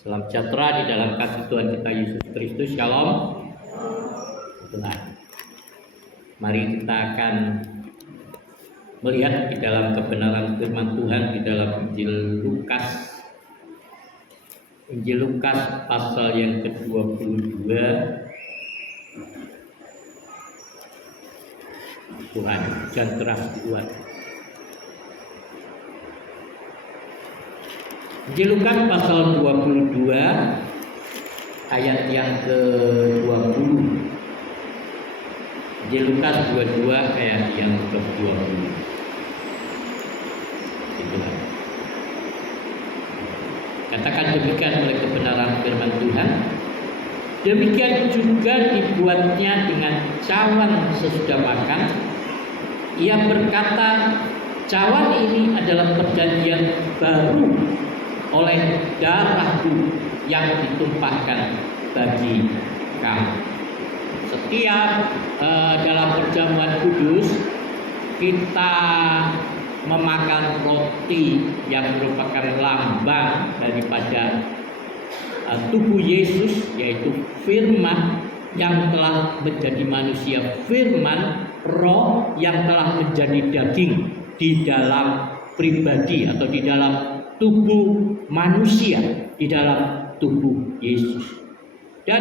Salam sejahtera di dalam kasih Tuhan kita Yesus Kristus. Shalom. Benar. Mari kita akan melihat di dalam kebenaran firman Tuhan di dalam Injil Lukas. Injil Lukas pasal yang ke-22. Tuhan, jangan keras buat. Injil Lukas pasal 22 ayat yang ke-20. Injil Lukas 22 ayat yang ke-20. Itulah. Katakan demikian oleh kebenaran firman Tuhan. Demikian juga dibuatnya dengan cawan sesudah makan. Ia berkata, cawan ini adalah perjanjian baru oleh darahku yang ditumpahkan bagi kamu. Setiap dalam perjamuan kudus kita memakan roti yang merupakan lambang daripada tubuh Yesus, yaitu firman yang telah menjadi manusia, firman roh yang telah menjadi daging di dalam pribadi atau di dalam tubuh manusia, di dalam tubuh Yesus. Dan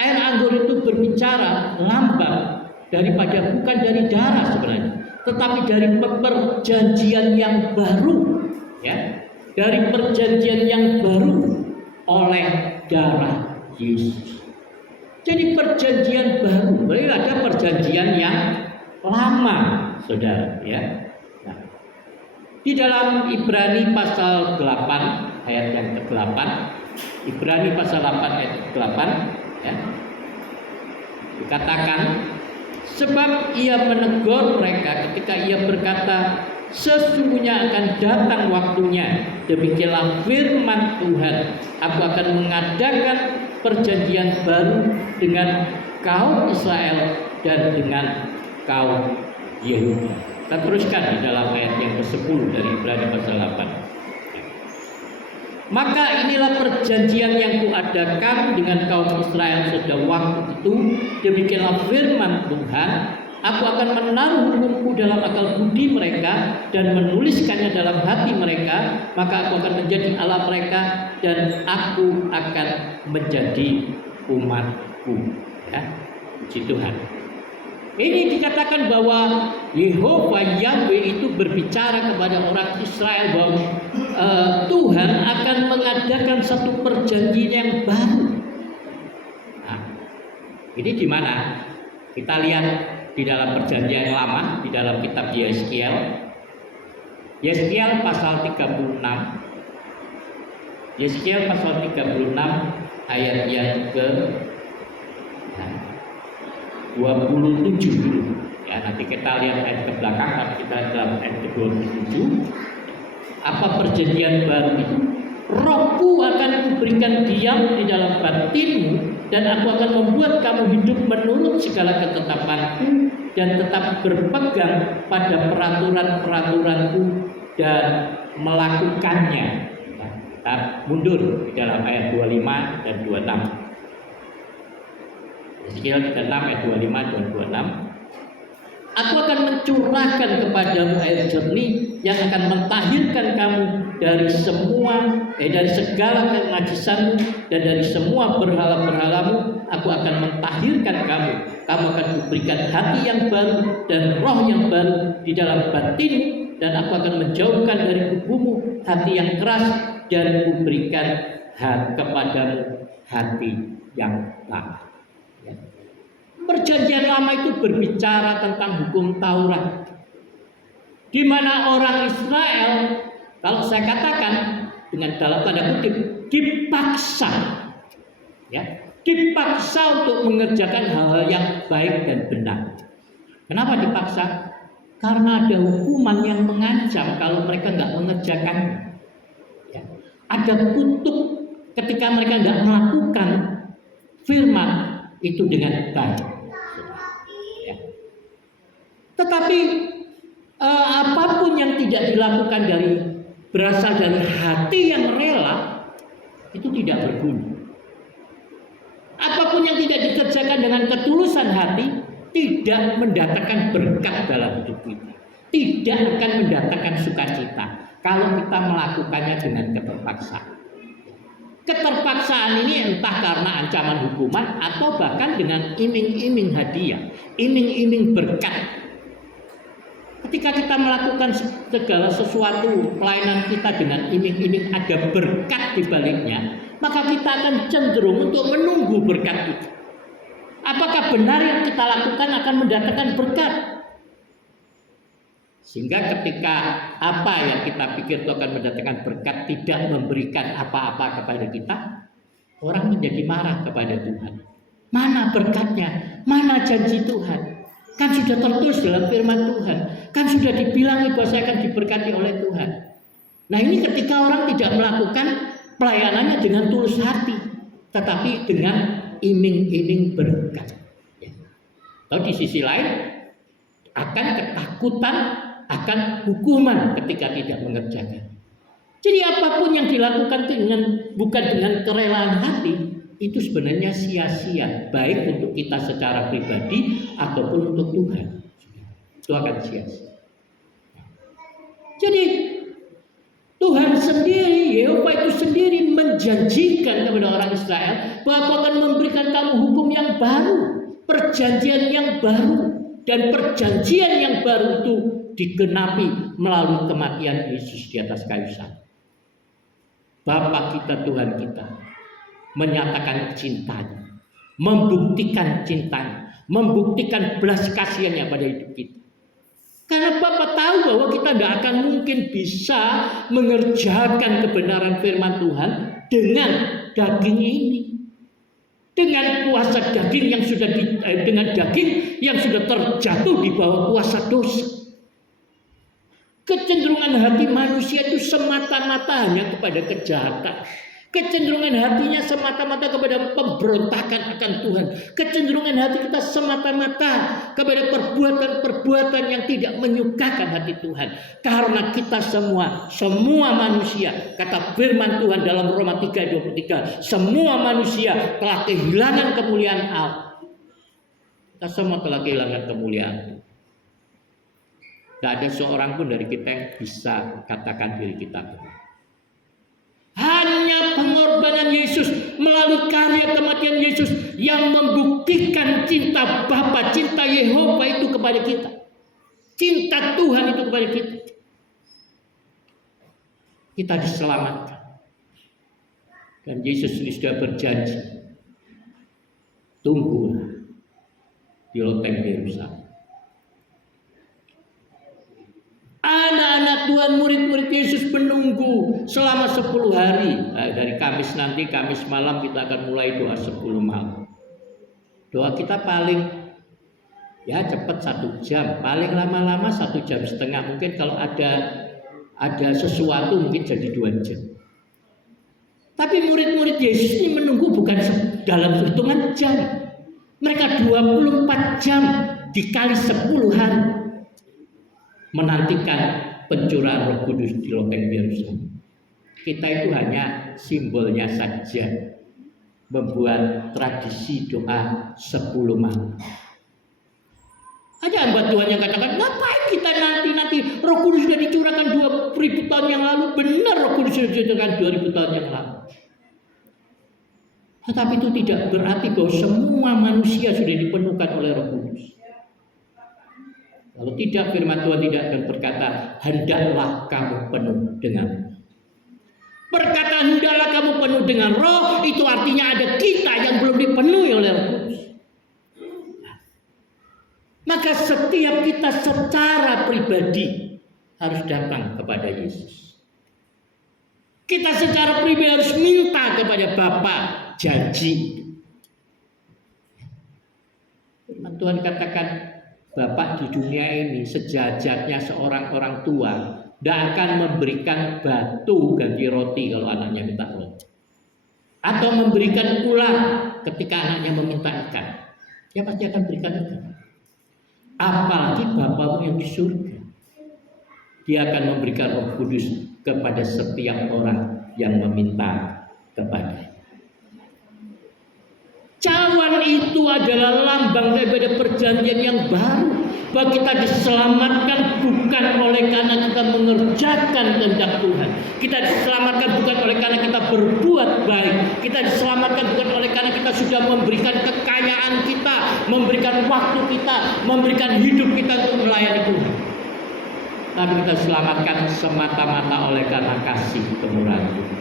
air anggur itu berbicara lambang daripada, bukan dari darah sebenarnya, tetapi dari perjanjian yang baru, ya, dari perjanjian yang baru oleh darah Yesus. Jadi perjanjian baru, berarti ada perjanjian yang lama, saudara, ya. Di dalam Ibrani pasal 8 ayat yang ke-8, Ibrani pasal 8 ayat ke-8, ya, dikatakan, sebab ia menegur mereka ketika ia berkata, sesungguhnya akan datang waktunya, demikianlah firman Tuhan, aku akan mengadakan perjanjian baru dengan kaum Israel dan dengan kaum Yehuda. Kita teruskan di dalam ayat yang ke-10 dari Ibrani pasal 8. Maka inilah perjanjian yang kuadakan dengan kaum Israel pada waktu itu, demikianlah firman Tuhan, aku akan menaruh hukumku dalam akal budi mereka dan menuliskannya dalam hati mereka, maka aku akan menjadi Allah mereka dan aku akan menjadi umatku. Ya, puji Tuhan. Ini dikatakan bahwa Yehova Yahweh itu berbicara kepada orang Israel bahwa Tuhan akan mengadakan satu perjanjian yang baru. Nah, ini di mana? Kita lihat di dalam perjanjian yang lama, di dalam kitab Yeskiel. Yeskiel pasal 36. Yeskiel pasal 36 ayat yang ke 27 dulu. Ya, nanti kita lihat ayat ke belakang, tapi kita dalam ayat ke-27. Apa perjanjian baru itu? Rohku akan kuberikan diam di dalam batinmu, dan aku akan membuat kamu hidup menurut segala ketetapanku dan tetap berpegang pada peraturan-peraturanku dan melakukannya. Nah, kita mundur di dalam ayat 25 dan 26. Yeskiel 36 ayat 25 dan 26. Aku akan mencurahkan kepadamu air jernih yang akan mentahirkan kamu dari dari segala kenajisanmu dan dari semua berhala-berhalamu. Aku akan mentahirkan kamu. Kamu akan kuberikan hati yang baru dan roh yang baru di dalam batinmu, dan aku akan menjauhkan dari tubuhmu hati yang keras dan kuberikan kepadamu hati yang taat. Perjanjian lama itu berbicara tentang hukum Taurat, di mana orang Israel, kalau saya katakan dengan dalam tanda kutip, dipaksa, ya, dipaksa untuk mengerjakan hal-hal yang baik dan benar. Kenapa dipaksa? Karena ada hukuman yang mengancam kalau mereka nggak mengerjakannya. Ya. Ada kutuk ketika mereka nggak melakukan firman itu dengan baik. Ya. Tetapi apapun yang tidak dilakukan berasal dari hati yang rela, itu tidak berguna. Apapun yang tidak dikerjakan dengan ketulusan hati tidak mendatangkan berkat dalam hidup kita, tidak akan mendatangkan sukacita kalau kita melakukannya dengan keterpaksaan. Keterpaksaan ini entah karena ancaman hukuman atau bahkan dengan iming-iming hadiah, iming-iming berkat. Ketika kita melakukan segala sesuatu pelayanan kita dengan iming-iming ada berkat di baliknya, maka kita akan cenderung untuk menunggu berkat itu. Apakah benar yang kita lakukan akan mendatangkan berkat? Sehingga ketika apa yang kita pikir itu akan mendatangkan berkat tidak memberikan apa-apa kepada kita, orang menjadi marah kepada Tuhan. Mana berkatnya? Mana janji Tuhan? Kan sudah tertulis dalam firman Tuhan, kan sudah dibilangi bahwa saya akan diberkati oleh Tuhan. Nah, ini ketika orang tidak melakukan pelayanannya dengan tulus hati, tetapi dengan iming-iming berkat. Atau di sisi lain akan ketakutan akan hukuman ketika tidak mengerjakan. Jadi apapun yang dilakukan bukan dengan kerelaan hati, itu sebenarnya sia-sia, baik untuk kita secara pribadi ataupun untuk Tuhan. Itu akan sia-sia. Jadi Tuhan sendiri, Yehova itu sendiri menjanjikan kepada orang Israel bahwa Aku akan memberikan kamu hukum yang baru, perjanjian yang baru, dan perjanjian yang baru itu digenapi melalui kematian Yesus di atas kayu salib. Bapa kita, Tuhan kita, menyatakan cintanya, membuktikan cintanya, membuktikan belas kasihannya pada hidup kita. Karena Bapa tahu bahwa kita tidak akan mungkin bisa mengerjakan kebenaran firman Tuhan dengan daging ini, dengan kuasa daging yang sudah dengan daging yang sudah terjatuh di bawah kuasa dosa. Kecenderungan hati manusia itu semata-mata hanya kepada kejahatan. Kecenderungan hatinya semata-mata kepada pemberontakan akan Tuhan. Kecenderungan hati kita semata-mata kepada perbuatan-perbuatan yang tidak menyukakan hati Tuhan. Karena kita semua manusia, kata firman Tuhan dalam Roma 3:23, semua manusia telah kehilangan kemuliaan Allah. Kita semua telah kehilangan kemuliaan. Tidak ada seorang pun dari kita yang bisa katakan diri kita benar. Hanya pengorbanan Yesus melalui karya kematian Yesus yang membuktikan cinta Bapa, cinta Yehova itu kepada kita, cinta Tuhan itu kepada kita. Kita diselamatkan, dan Yesus ini sudah berjanji, tunggulah di loteng Yerusalem. Anak-anak Tuhan, murid-murid Yesus menunggu selama 10 hari. Dari Kamis nanti, Kamis malam kita akan mulai doa 10 malam. Doa kita paling cepat 1 jam, paling lama-lama 1 jam setengah. Mungkin kalau ada sesuatu mungkin jadi 2 jam. Tapi murid-murid Yesus ini menunggu bukan dalam hitungan jam. Mereka 24 jam dikali 10 hari menantikan pencurahan Roh Kudus di loteng Yerusalem. Kita itu hanya simbolnya saja, membuat tradisi doa 10 malam. Ada hamba Tuhan yang katakan, ngapain kita nanti Roh Kudus sudah dicurahkan 2000 tahun yang lalu. Benar, Roh Kudus sudah dicurahkan 2000 tahun yang lalu. Tetapi itu tidak berarti bahwa semua manusia sudah dipenuhkan oleh Roh Kudus. Kalau tidak, firman Tuhan tidak akan berkata, hendaklah kamu penuh dengan. Perkataan hendaklah kamu penuh dengan Roh, itu artinya ada kita yang belum dipenuhi oleh Roh Kudus. Maka setiap kita secara pribadi harus datang kepada Yesus. Kita secara pribadi harus minta kepada Bapa janji. Firman Tuhan katakan, Bapak di dunia ini sejajarnya seorang orang tua tidak akan memberikan batu ganti roti kalau anaknya minta roti, atau memberikan ular ketika anaknya meminta ikan. Dia pasti akan berikan ikan. Apalagi Bapakmu yang di surga, Dia akan memberikan Roh Kudus kepada setiap orang yang meminta kepada. itu adalah lambang daripada perjanjian yang baru. Bahwa kita diselamatkan bukan oleh karena kita mengerjakan kehendak Tuhan. Kita diselamatkan bukan oleh karena kita berbuat baik. Kita diselamatkan bukan oleh karena kita sudah memberikan kekayaan kita, memberikan waktu kita, memberikan hidup kita untuk melayani Tuhan. Tapi kita diselamatkan semata-mata oleh karena kasih kemurahan Tuhan.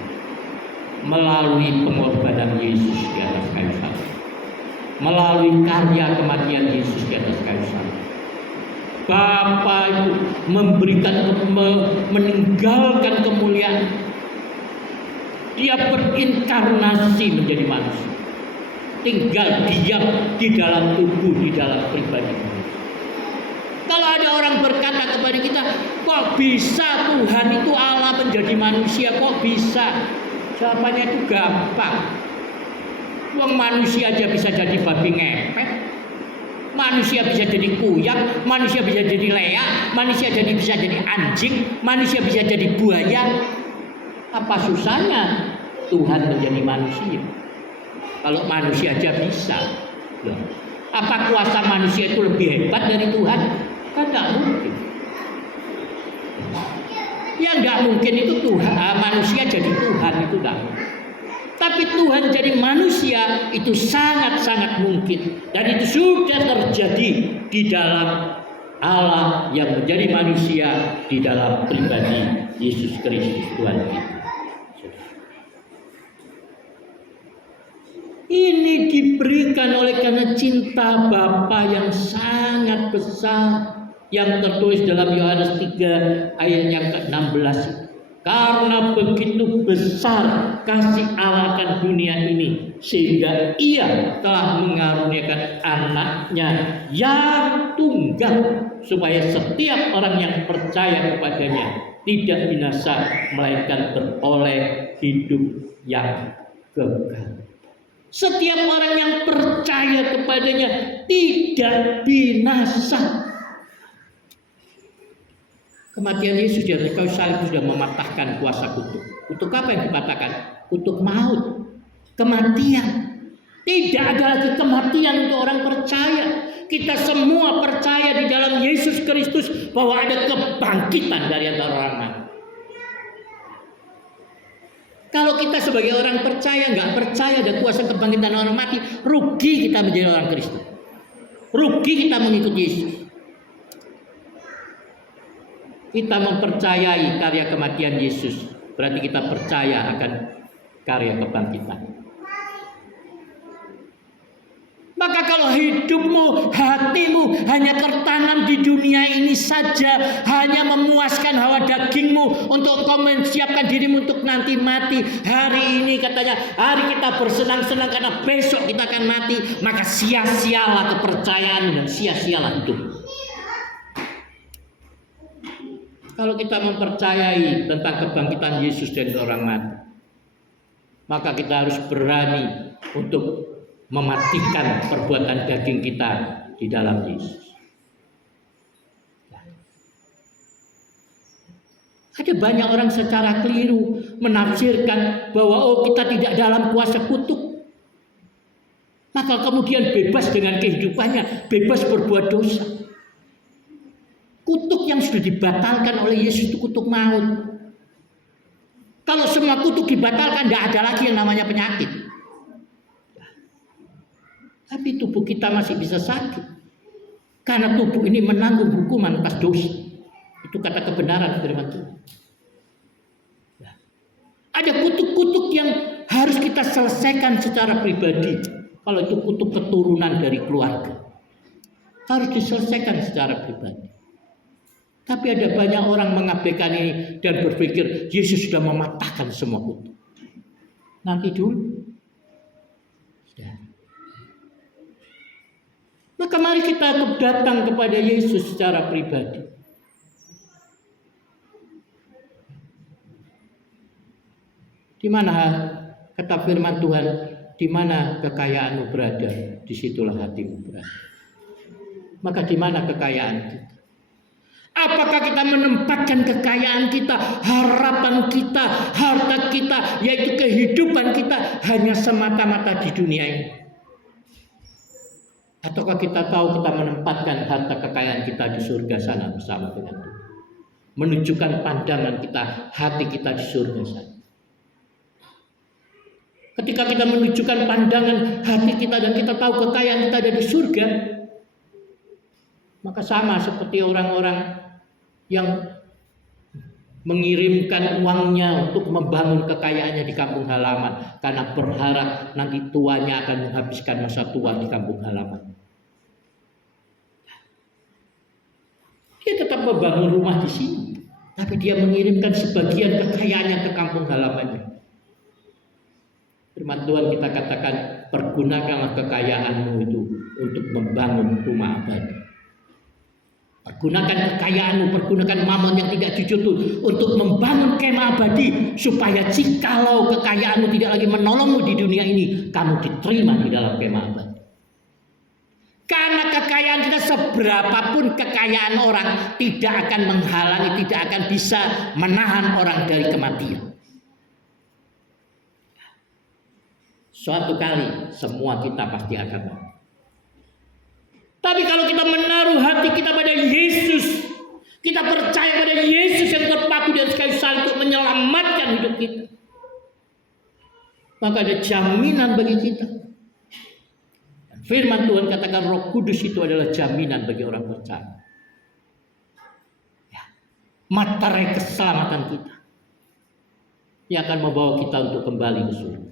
Melalui pengorbanan Yesus di atas kayu salib. Melalui karya kematian Yesus di atas kayu salib. Bapa itu meninggalkan kemuliaan. Dia berinkarnasi menjadi manusia. Tinggal diam di dalam tubuh, di dalam pribadi. Kalau ada orang berkata kepada kita, kok bisa Tuhan itu Allah menjadi manusia? Kok bisa? Jawabannya itu gampang. Wong manusia aja bisa jadi babi ngepet. Manusia bisa jadi kuyang, manusia bisa jadi leak, manusia bisa jadi anjing, manusia bisa jadi buaya. Apa susahnya Tuhan menjadi manusia? Kalau manusia aja bisa. Apa kuasa manusia itu lebih hebat dari Tuhan? Kan tidak mungkin. Yang tidak mungkin itu Tuhan, manusia jadi Tuhan itu tidak mungkin. Tapi Tuhan jadi manusia itu sangat-sangat mungkin. Dan itu sudah terjadi di dalam Allah yang menjadi manusia di dalam pribadi Yesus Kristus Tuhan kita. Ini diberikan oleh karena cinta Bapa yang sangat besar yang tertulis dalam Yohanes 3 ayat yang ke-16. Karena begitu besar kasih Allah akan dunia ini, sehingga Ia telah mengaruniakan anaknya yang tunggal, supaya setiap orang yang percaya kepadanya tidak binasa, melainkan beroleh hidup yang kekal. Setiap orang yang percaya kepadanya tidak binasa. Kematian Yesus di atas kayu salib sudah mematahkan kuasa kutuk. Kutuk apa yang dipatahkan? Kutuk maut, kematian. Tidak ada lagi kematian untuk orang percaya. Kita semua percaya di dalam Yesus Kristus bahwa ada kebangkitan dari antara orang mati. Kalau kita sebagai orang percaya nggak percaya ada kuasa kebangkitan orang mati, rugi kita menjadi orang Kristen. Rugi kita mengikuti Yesus. Kita mempercayai karya kematian Yesus, berarti kita percaya akan karya kebangkitan. Maka kalau hidupmu, hatimu hanya tertanam di dunia ini saja, hanya memuaskan hawa dagingmu untuk kau menyiapkan dirimu untuk nanti mati. Hari ini katanya, hari kita bersenang-senang karena besok kita akan mati, maka sia-sialah kepercayaan dan sia-sialah hidup. Kalau kita mempercayai tentang kebangkitan Yesus dari orang mati, maka kita harus berani untuk mematikan perbuatan daging kita di dalam Yesus. Ada banyak orang secara keliru menafsirkan bahwa kita tidak dalam kuasa kutuk. Maka kemudian bebas dengan kehidupannya, bebas berbuat dosa. Kutuk yang sudah dibatalkan oleh Yesus itu kutuk maut. Kalau semua kutuk dibatalkan, tidak ada lagi yang namanya penyakit. Tapi tubuh kita masih bisa sakit. Karena tubuh ini menanggung hukuman atas dosa. Itu kata kebenaran firman Tuhan. Ada kutuk-kutuk yang harus kita selesaikan secara pribadi. Kalau itu kutuk keturunan dari keluarga, harus diselesaikan secara pribadi. Tapi ada banyak orang mengabaikan ini dan berpikir Yesus sudah mematahkan semua kutuk. Nanti dulu. Sudah. Maka mari kita datang kepada Yesus secara pribadi. Di mana kata firman Tuhan, di mana kekayaanmu berada, disitulah hatimu berada. Maka di mana kekayaan kita? Apakah kita menempatkan kekayaan kita, harapan kita, harta kita, yaitu kehidupan kita hanya semata-mata di dunia ini? Ataukah kita tahu kita menempatkan harta kekayaan kita di surga sana bersama dengan Tuhan? Menunjukkan pandangan kita, hati kita di surga sana. Ketika kita menunjukkan pandangan hati kita dan kita tahu kekayaan kita ada di surga, maka sama seperti orang-orang yang mengirimkan uangnya untuk membangun kekayaannya di kampung halaman karena berharap nanti tuanya akan menghabiskan masa tua di kampung halaman. Dia tetap membangun rumah di sini, tapi dia mengirimkan sebagian kekayaannya ke kampung halamannya. Firman Tuhan kita katakan, pergunakanlah kekayaanmu itu untuk membangun rumah abadi. Pergunakan kekayaanmu, pergunakan mamon yang tidak jujur itu untuk membangun kemah abadi, supaya jikalau kekayaanmu tidak lagi menolongmu di dunia ini, kamu diterima di dalam kemah abadi. Karena kekayaan kita, seberapapun kekayaan orang, tidak akan menghalangi, tidak akan bisa menahan orang dari kematian. Suatu kali semua kita pasti akan mati. Tapi kalau kita menaruh hati kita pada Yesus, kita percaya pada Yesus yang terpaku di atas kayu salib untuk menyelamatkan hidup kita, maka ada jaminan bagi kita. Firman Tuhan katakan Roh Kudus itu adalah jaminan bagi orang percaya. Ya, materai keselamatan kita yang akan membawa kita untuk kembali ke surga.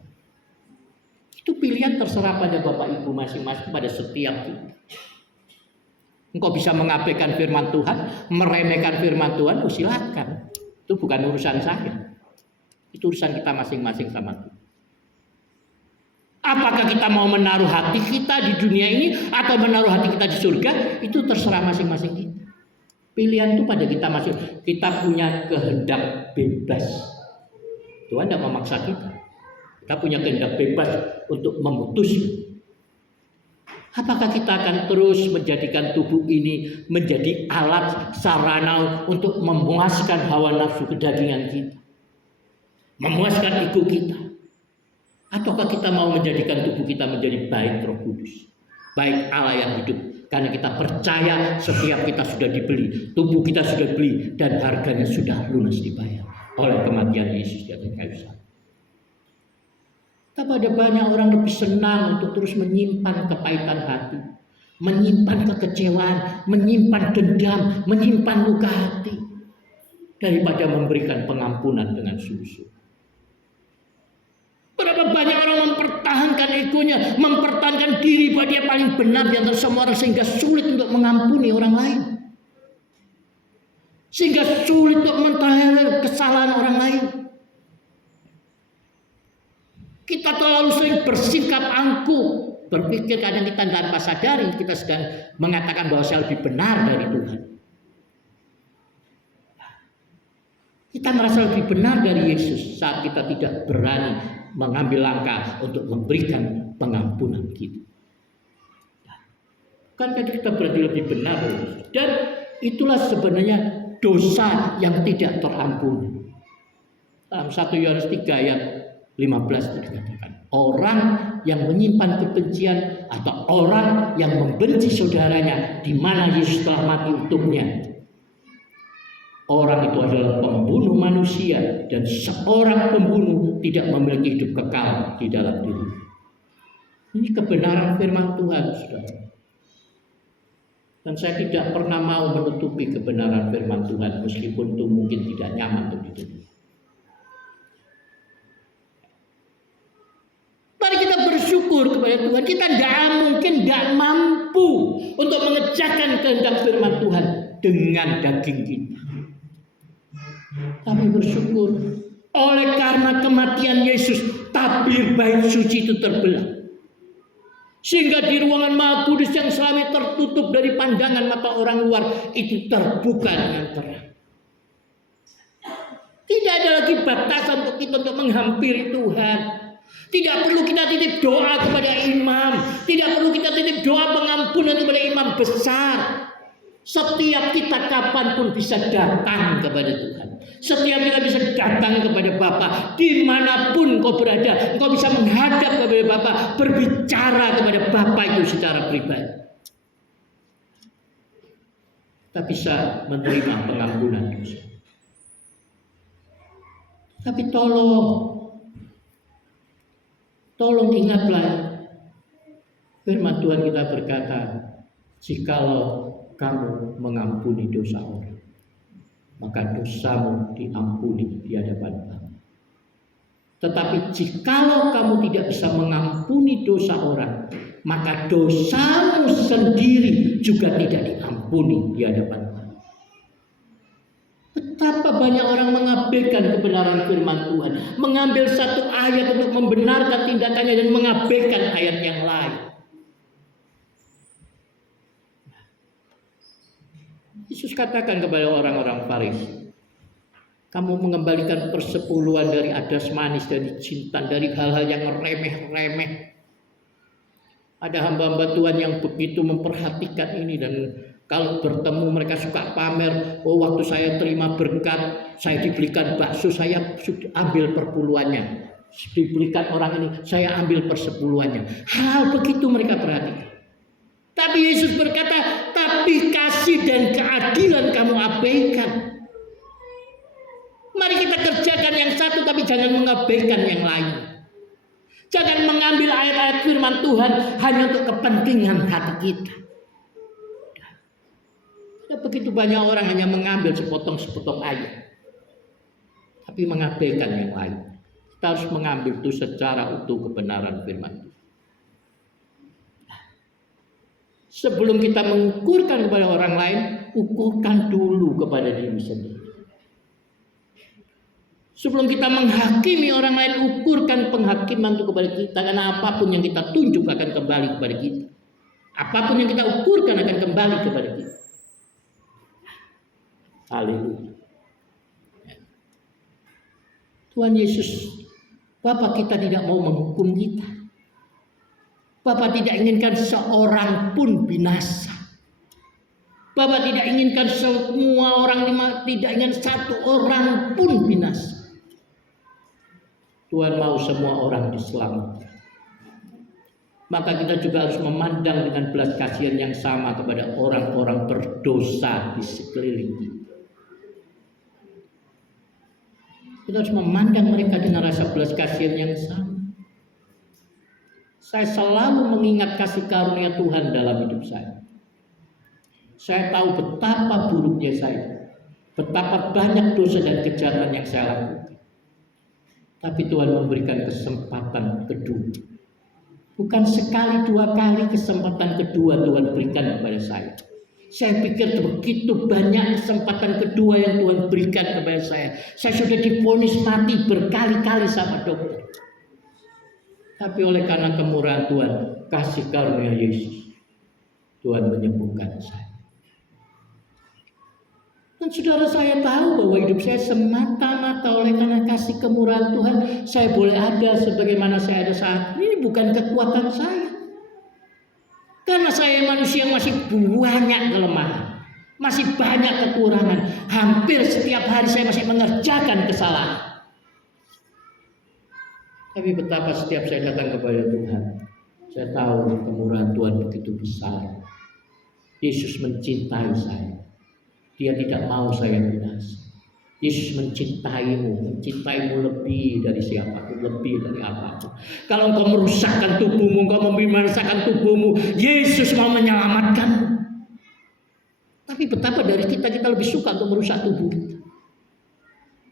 Itu pilihan terserah pada Bapak Ibu masing-masing, pada setiap kita. Engkau bisa mengabaikan firman Tuhan, meremehkan firman Tuhan, silakan. Itu bukan urusan saya. Itu urusan kita masing-masing sama Tuhan. Apakah kita mau menaruh hati kita di dunia ini atau menaruh hati kita di surga, itu terserah masing-masing kita. Pilihan itu pada kita masing. Kita punya kehendak bebas. Tuhan tidak memaksa kita. Kita punya kehendak bebas untuk memutuskan. Apakah kita akan terus menjadikan tubuh ini menjadi alat sarana untuk memuaskan hawa nafsu kedagingan kita, memuaskan ego kita? Ataukah kita mau menjadikan tubuh kita menjadi bait Roh Kudus, bait Allah yang hidup? Karena kita percaya setiap kita sudah dibeli, tubuh kita sudah dibeli, dan harganya sudah lunas dibayar oleh kematian Yesus di atas kayu salib. Tapi ada banyak orang lebih senang untuk terus menyimpan kepahitan hati, menyimpan kekecewaan, menyimpan dendam, menyimpan luka hati, daripada memberikan pengampunan dengan sungguh-sungguh. Berapa banyak orang mempertahankan egonya, mempertahankan diri bahwa dia paling benar di antara semua orang, sehingga sulit untuk mengampuni orang lain, sehingga sulit untuk mentolerir kesalahan orang lain. Kita terlalu sering bersikap angkuh, berpikir kadang kita tanpa sadari kita sedang mengatakan bahwa saya lebih benar dari Tuhan. Kita merasa lebih benar dari Yesus saat kita tidak berani mengambil langkah untuk memberikan pengampunan kita. Kan kita berarti lebih benar dari Yesus. Dan itulah sebenarnya dosa yang tidak terampuni. Dalam 1 Yohanes 3 ayat 15 itu dikatakan, orang yang menyimpan kebencian atau orang yang membenci saudaranya di mana Yesus telah mati untuknya, orang itu adalah pembunuh manusia, dan seorang pembunuh tidak memiliki hidup kekal di dalam diri. Ini kebenaran firman Tuhan, saudara. Dan saya tidak pernah mau menutupi kebenaran firman Tuhan meskipun itu mungkin tidak nyaman untuk didengar. Mari kita bersyukur kepada Tuhan. Kita tidak mampu untuk mengerjakan kehendak firman Tuhan dengan daging kita. Kami bersyukur oleh karena kematian Yesus, tabir bait suci itu terbelah, sehingga di ruangan Maha Kudus yang selama tertutup dari pandangan mata orang luar itu terbuka dengan terang. Tidak ada lagi batasan untuk kita untuk menghampiri Tuhan. Tidak perlu kita titip doa kepada imam. Tidak perlu kita titip doa pengampunan kepada imam besar. Setiap kita kapanpun bisa datang kepada Tuhan. Setiap kita bisa datang kepada Bapa, dimanapun kau berada, engkau bisa menghadap kepada Bapa, berbicara kepada Bapa itu secara pribadi. Kita bisa menerima pengampunan dosa. Tapi tolong ingatlah firman Tuhan kita berkata, jikalau kamu mengampuni dosa orang, maka dosamu diampuni di hadapan Allah. Tetapi jikalau kamu tidak bisa mengampuni dosa orang, maka dosamu sendiri juga tidak diampuni di hadapan Allah. Betapa banyak orang mengabaikan kebenaran firman Tuhan, mengambil satu ayat untuk membenarkan tindakannya dan mengabaikan ayat yang lain. Yesus katakan kepada orang-orang Farisi, kamu mengembalikan persepuluhan dari adas manis, dari jintan, dari hal-hal yang remeh-remeh. Ada hamba-hamba Tuhan yang begitu memperhatikan ini, dan kalau bertemu mereka suka pamer. Oh, waktu saya terima berkat, saya dibelikan bakso, saya ambil perpuluhannya. Dibelikan orang ini, saya ambil persepuluhannya. Hal begitu mereka perhatikan. Tapi Yesus berkata, tapi kasih dan keadilan kamu abaikan. Mari kita kerjakan yang satu, tapi jangan mengabaikan yang lain. Jangan mengambil ayat-ayat firman Tuhan hanya untuk kepentingan hati kita. Ada begitu banyak orang hanya mengambil sepotong-sepotong ayat, tapi mengabaikan yang lain. Kita harus mengambil itu secara utuh kebenaran firman Tuhan. Sebelum kita mengukurkan kepada orang lain, ukurkan dulu kepada diri sendiri. Sebelum kita menghakimi orang lain, ukurkan penghakiman itu kepada kita. Karena apapun yang kita tunjuk akan kembali kepada kita. Apapun yang kita ukurkan akan kembali kepada kita. Haleluya. Tuhan Yesus, Bapa kita tidak mau menghukum kita. Bapa tidak inginkan seorang pun binasa. Bapa tidak inginkan semua orang, tidak ingin satu orang pun binasa. Tuhan mau semua orang diselamatkan. Maka kita juga harus memandang dengan belas kasihan yang sama kepada orang-orang berdosa di sekeliling kita. Kita harus memandang mereka dengan rasa belas kasihan yang sama. Saya selalu mengingat kasih karunia Tuhan dalam hidup saya. Saya tahu betapa buruknya saya, betapa banyak dosa dan kejahatan yang saya lakukan. Tapi Tuhan memberikan kesempatan kedua. Bukan sekali, dua kali, kesempatan kedua Tuhan berikan kepada saya. Saya pikir begitu banyak kesempatan kedua yang Tuhan berikan kepada saya. Saya sudah divonis mati berkali-kali sama dokter. Tapi oleh karena kemurahan Tuhan, kasih karunia Yesus, Tuhan menyembuhkan saya. Dan saudara, saya tahu bahwa hidup saya semata-mata oleh karena kasih kemurahan Tuhan. Saya boleh ada sebagaimana saya ada saat ini, bukan kekuatan saya. Karena saya manusia yang masih banyak kelemahan, masih banyak kekurangan. Hampir setiap hari saya masih mengerjakan kesalahan. Tapi betapa setiap saya datang kepada Tuhan, saya tahu kemurahan Tuhan begitu besar. Yesus mencintai saya. Dia tidak mau saya binasa. Yesus mencintaimu lebih dari siapapun, lebih dari apapun. Kalau engkau merusakkan tubuhmu, engkau membinasakan tubuhmu, Yesus mau menyelamatkan. Tapi betapa dari kita lebih suka untuk merusak tubuh kita.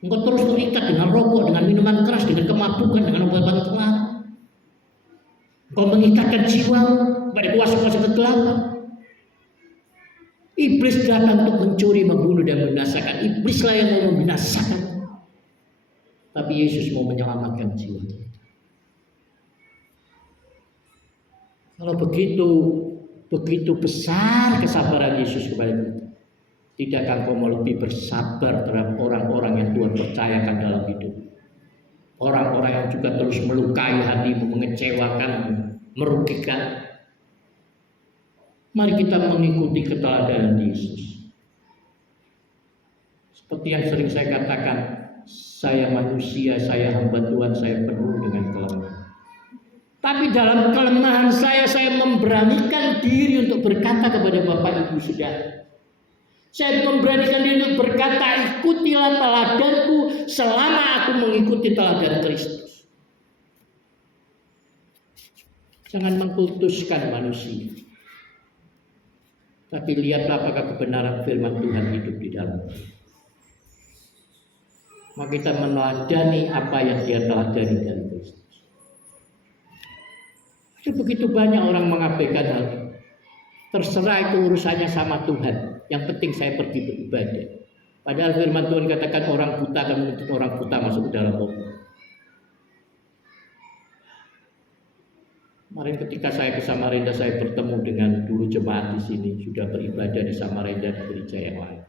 Engkau terus terikat dengan rokok, dengan minuman keras, dengan kemabukan, dengan obat-obatan terlarang. Engkau mengikatkan jiwamu pada kuasa-kuasa kegelapan. Iblis datang untuk mencuri, membunuh, dan membinasakan. Iblislah yang mau membinasakan. Tapi Yesus mau menyelamatkan jiwa kita. Kalau begitu besar kesabaran Yesus kepada kita, tidakkah engkau mau lebih bersabar terhadap orang-orang yang Tuhan percayakan dalam hidup? Orang-orang yang juga terus melukai hatimu, mengecewakanmu, merugikan. Mari kita mengikuti keteladanan Yesus. Seperti yang sering saya katakan, saya manusia, saya hamba Tuhan, saya penuh dengan kelemahan. Tapi dalam kelemahan saya memberanikan diri untuk berkata kepada Bapak Ibu Saudara. Saya memberanikan diri untuk berkata, ikutilah teladanku selama aku mengikuti teladan Kristus. Jangan mengkultuskan manusia. Tapi lihatlah apakah kebenaran firman Tuhan hidup di dalam. Maka kita meneladani apa yang dia teladani dari Kristus. Begitu banyak orang mengabaikan hal ini. Terserah itu urusannya sama Tuhan. Yang penting saya pergi beribadah. Padahal firman Tuhan katakan orang buta akan menuntut orang buta masuk ke dalam Allah. Kemarin ketika saya ke Samarinda, saya bertemu dengan dulu jemaat di sini, sudah beribadah di Samarinda di gereja yang lain.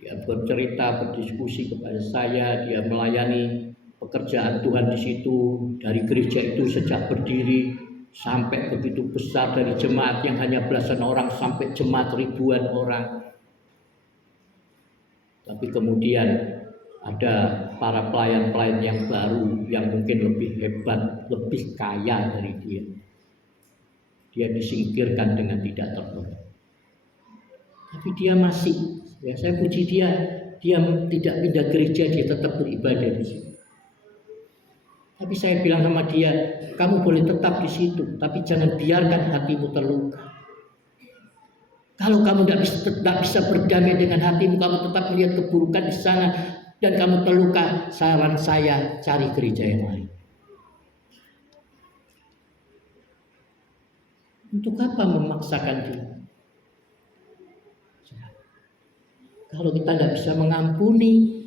Dia bercerita, berdiskusi kepada saya, dia melayani pekerjaan Tuhan di situ, dari gereja itu sejak berdiri sampai begitu besar, dari jemaat yang hanya belasan orang sampai jemaat ribuan orang. Tapi kemudian ada para pelayan-pelayan yang baru yang mungkin lebih hebat, lebih kaya dari dia. Dia disingkirkan dengan tidak terhormat. Tapi dia masih, ya saya puji dia tidak pindah gereja, dia tetap beribadah di situ. Tapi saya bilang sama dia, kamu boleh tetap di situ, tapi jangan biarkan hatimu terluka. Kalau kamu tidak bisa berdamai dengan hatimu, kamu tetap melihat keburukan di sana, dan kamu terluka, saran saya cari gereja yang lain. Untuk apa memaksakan diri? Kalau kita tidak bisa mengampuni,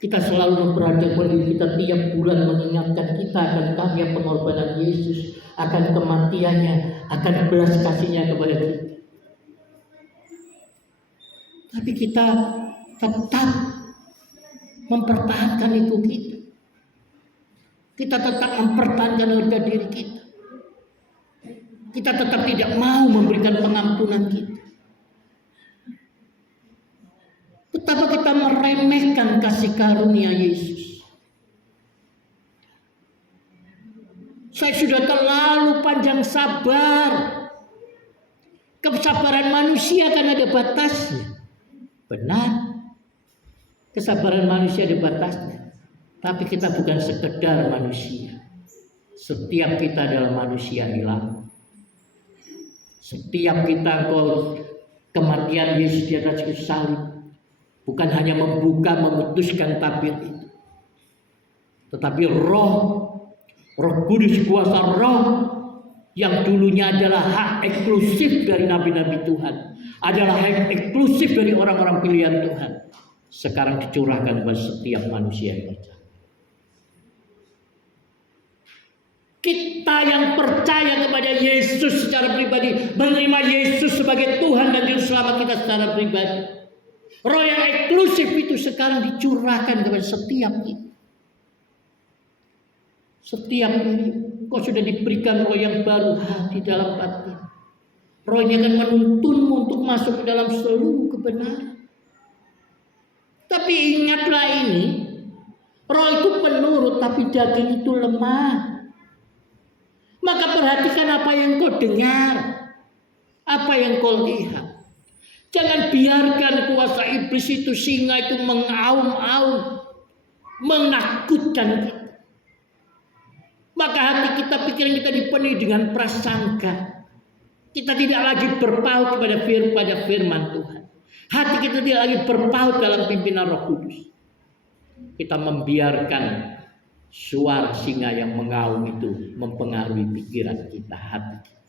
kita selalu memperhatikan diri kita tiap bulan, mengingatkan kita akan karya pengorbanan Yesus, akan kematiannya, akan belas kasihnya kepada kita. Tapi kita tetap mempertahankan ego kita. Kita tetap mempertahankan harga diri kita. Kita tetap tidak mau memberikan pengampunan kita. Betapa kita meremehkan kasih karunia Yesus. Saya sudah terlalu panjang sabar. Kesabaran manusia kan ada batasnya. Benar. Kesabaran manusia ada batasnya. Tapi kita bukan sekedar manusia. Setiap kita adalah manusia hilang. Setiap kita kematian Yesus di atas kayu salib bukan hanya membuka, memutuskan tabir itu, tetapi roh kudus, kuasa roh yang dulunya adalah hak eksklusif dari nabi-nabi Tuhan, adalah hak eksklusif dari orang-orang pilihan Tuhan, sekarang dicurahkan kepada setiap manusia yang percaya. Kita yang percaya kepada Yesus secara pribadi, menerima Yesus sebagai Tuhan dan Juru Selamat kita secara pribadi, roh yang eksklusif itu sekarang dicurahkan kepada setiap kita. Setiap kau sudah diberikan roh yang baru, hati dalam batin. Rohnya akan menuntunmu untuk masuk ke dalam seluruh kebenaran. Tapi ingatlah ini, roh itu penurut tapi daging itu lemah. Maka perhatikan apa yang kau dengar, apa yang kau lihat. Jangan biarkan kuasa iblis itu, singa itu mengaum-aum, menakutkan kita. Maka hati kita, pikiran kita dipenuhi dengan prasangka. Kita tidak lagi berpaut pada firman Tuhan. Hati kita tidak lagi berpaut dalam pimpinan Roh Kudus. Kita membiarkan suara singa yang mengaum itu mempengaruhi pikiran kita, hati kita.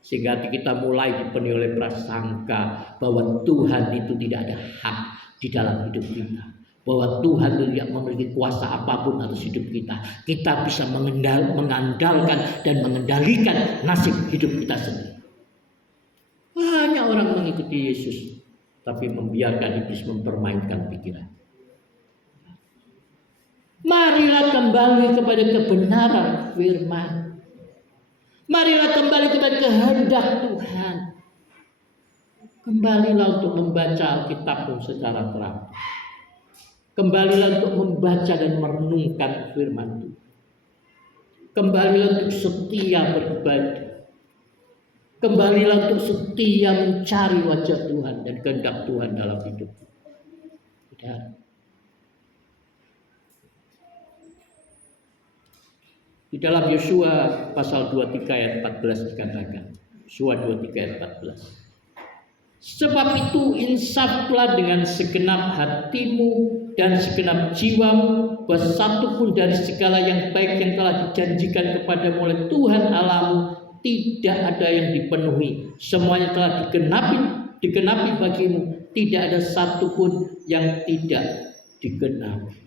Sehingga hati kita mulai dipenuhi oleh prasangka bahwa Tuhan itu tidak ada hak di dalam hidup kita. Bahwa Tuhan tidak memiliki kuasa apapun atas hidup kita. Kita bisa mengandalkan dan mengendalikan nasib hidup kita sendiri. Banyak orang mengikuti Yesus, tapi membiarkan iblis mempermainkan pikiran. Marilah kembali kepada kebenaran firman. Marilah kembali kepada kehendak Tuhan. Kembalilah untuk membaca Alkitabmu secara teratur. Kembalilah untuk membaca dan merenungkan firman Tuhan. Kembalilah untuk setia beribadah. Kembalilah untuk setia mencari wajah Tuhan dan kehendak Tuhan dalam hidup. Di dalam Yosua pasal 23 ayat 14 dikatakan. Yosua 23 ayat 14. Sebab itu insaflah dengan segenap hatimu dan segenap jiwamu, bahwa satu pun dari segala yang baik yang telah dijanjikan kepadamu oleh Tuhan Allahmu tidak ada yang dipenuhi. Semuanya telah digenapi bagimu, tidak ada satu pun yang tidak digenapi.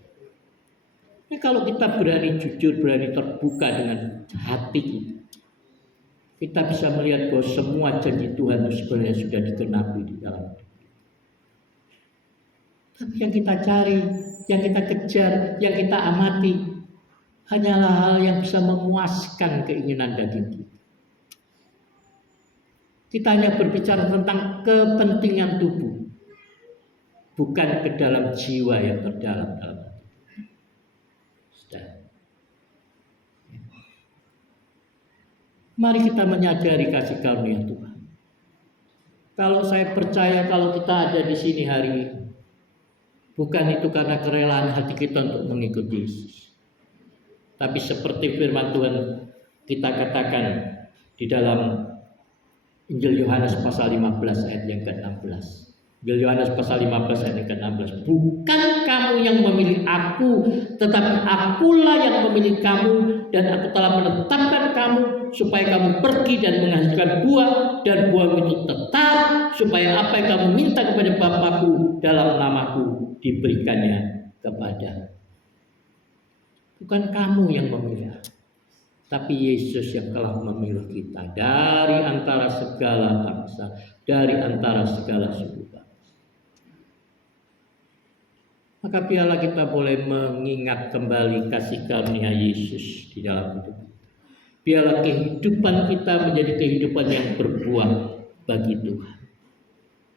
Nah, kalau kita berani jujur, berani terbuka dengan hati kita bisa melihat bahwa semua janji Tuhan itu sebenarnya sudah digenapi di dalam. Tapi yang kita cari, yang kita kejar, yang kita amati hanyalah hal yang bisa memuaskan keinginan daging kita. Kita hanya berbicara tentang kepentingan tubuh, bukan ke dalam jiwa yang terdalam dalam. Mari kita menyadari kasih karunia Tuhan. Kalau saya percaya kalau kita ada di sini hari ini, bukan itu karena kerelaan hati kita untuk mengikuti Yesus. Tapi seperti firman Tuhan kita katakan di dalam Injil Yohanes pasal 15 ayat yang ke-16. Injil Yohanes pasal 15 ayat yang ke-16. Bukan kamu yang memilih aku, tetapi akulah yang memilih kamu, dan aku telah menetapkan kamu supaya kamu pergi dan menghasilkan buah, dan buah itu tetap, supaya apa yang kamu minta kepada Bapakku dalam namaku diberikannya kepada. Bukan kamu yang memilih, tapi Yesus yang telah memilih kita dari antara segala bangsa, dari antara segala suku bangsa. Maka biarlah kita boleh mengingat kembali kasih karunia Yesus di dalam hidup. Biarlah kehidupan kita menjadi kehidupan yang berbuah bagi Tuhan.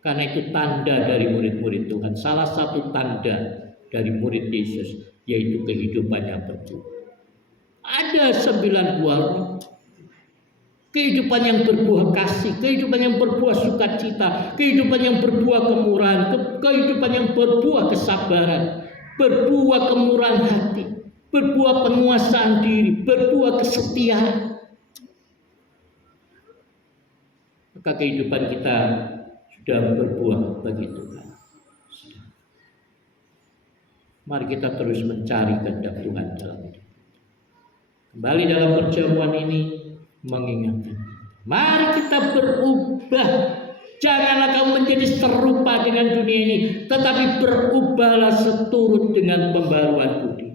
Karena itu tanda dari murid-murid Tuhan. Salah satu tanda dari murid Yesus yaitu kehidupan yang berbuah. Ada 9 buah. Kehidupan yang berbuah kasih, kehidupan yang berbuah sukacita, kehidupan yang berbuah kemurahan, kehidupan yang berbuah kesabaran, berbuah kemurahan hati, berbuah penguasaan diri, berbuah kesetiaan. Maka kehidupan kita sudah berbuah bagi Tuhan. Mari kita terus mencari kehendak Tuhan dalam hidup. Kembali dalam perjamuan ini mengingatkan, mari kita berubah. Janganlah kamu menjadi serupa dengan dunia ini, tetapi berubahlah seturut dengan pembaruan budi.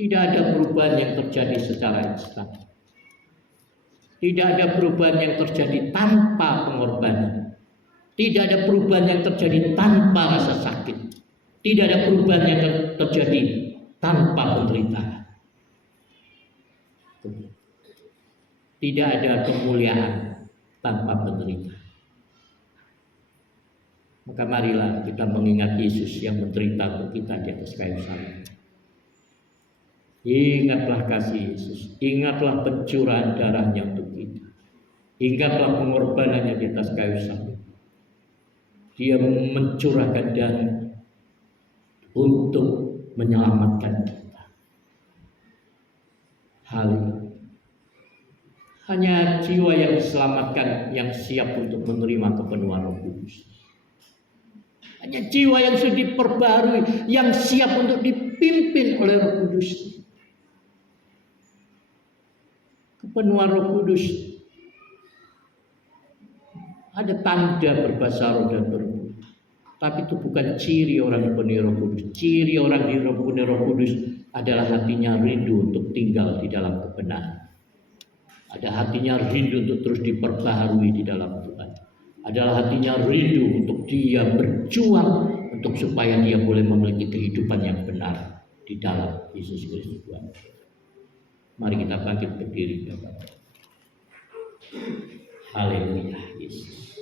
Tidak ada perubahan yang terjadi secara instan. Tidak ada perubahan yang terjadi tanpa pengorbanan. Tidak ada perubahan yang terjadi tanpa rasa sakit. Tidak ada perubahan yang terjadi tanpa penderitaan. Tidak ada kemuliaan tanpa penderitaan. Maka marilah kita mengingat Yesus yang menderita untuk kita di atas kayu salib. Ingatlah kasih Yesus, ingatlah pencurahan darahnya untuk kita. Ingatlah pengorbanannya di atas kayu salib. Dia mencurahkan darah untuk menyelamatkan kita. Haleluya. Hanya jiwa yang diselamatkan yang siap untuk menerima kepenuhan Roh Kudus. Hanya jiwa yang sudah diperbarui yang siap untuk dipimpin oleh Roh Kudus. Kepenuhan Roh Kudus ada tanda berbahasa roh dan berbuah. Tapi itu bukan ciri orang dipenuhi Roh Kudus. Ciri orang dipenuhi Roh Kudus adalah hatinya rindu untuk tinggal di dalam kebenaran. Ada hatinya rindu untuk terus diperbaharui di dalam Tuhan. Adalah hatinya rindu untuk dia berjuang untuk supaya dia boleh memiliki kehidupan yang benar di dalam Yesus Kristus Tuhan. Mari kita bangkit berdiri, Bapak. Haleluya Yesus.